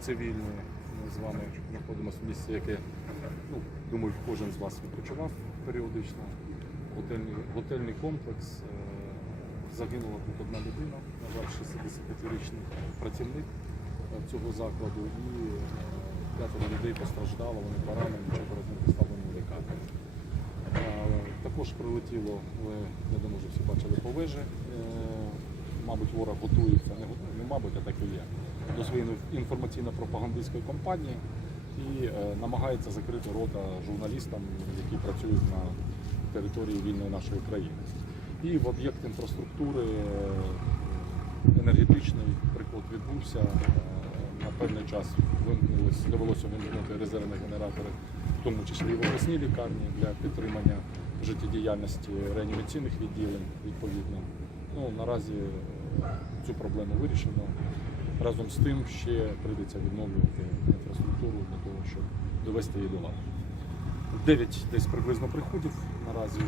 цивільні. Ми з вами знаходимося в місці, яке, ну, думаю, кожен з вас відпочивав періодично. Готельний, готельний комплекс. Е, Загинула тут одна людина, на жаль, 65-річний працівник е, цього закладу, і е, п'ятеро людей постраждало, вони поранені, четверо з них доставлені в лікарню. Також прилетіло, ви я думаю, вже всі бачили по вежі. Е, Мабуть, ворог готується, не, готує, не мабуть, а так і є, до інформаційно-пропагандистської кампанії і е, намагається закрити рота журналістам, які працюють на території вільної нашої країни. І в об'єкт інфраструктури е, енергетичний приклад відбувся. Е, На певний час вимкнулось, довелося вимкнути резервні генератори, в тому числі і в обласній лікарні для підтримання життєдіяльності реанімаційних відділень відповідно. Ну, наразі цю проблему вирішено. Разом з тим ще прийдеться відновлювати інфраструктуру для того, щоб довести її до ладу. Дев'ять десь приблизно приходів наразі.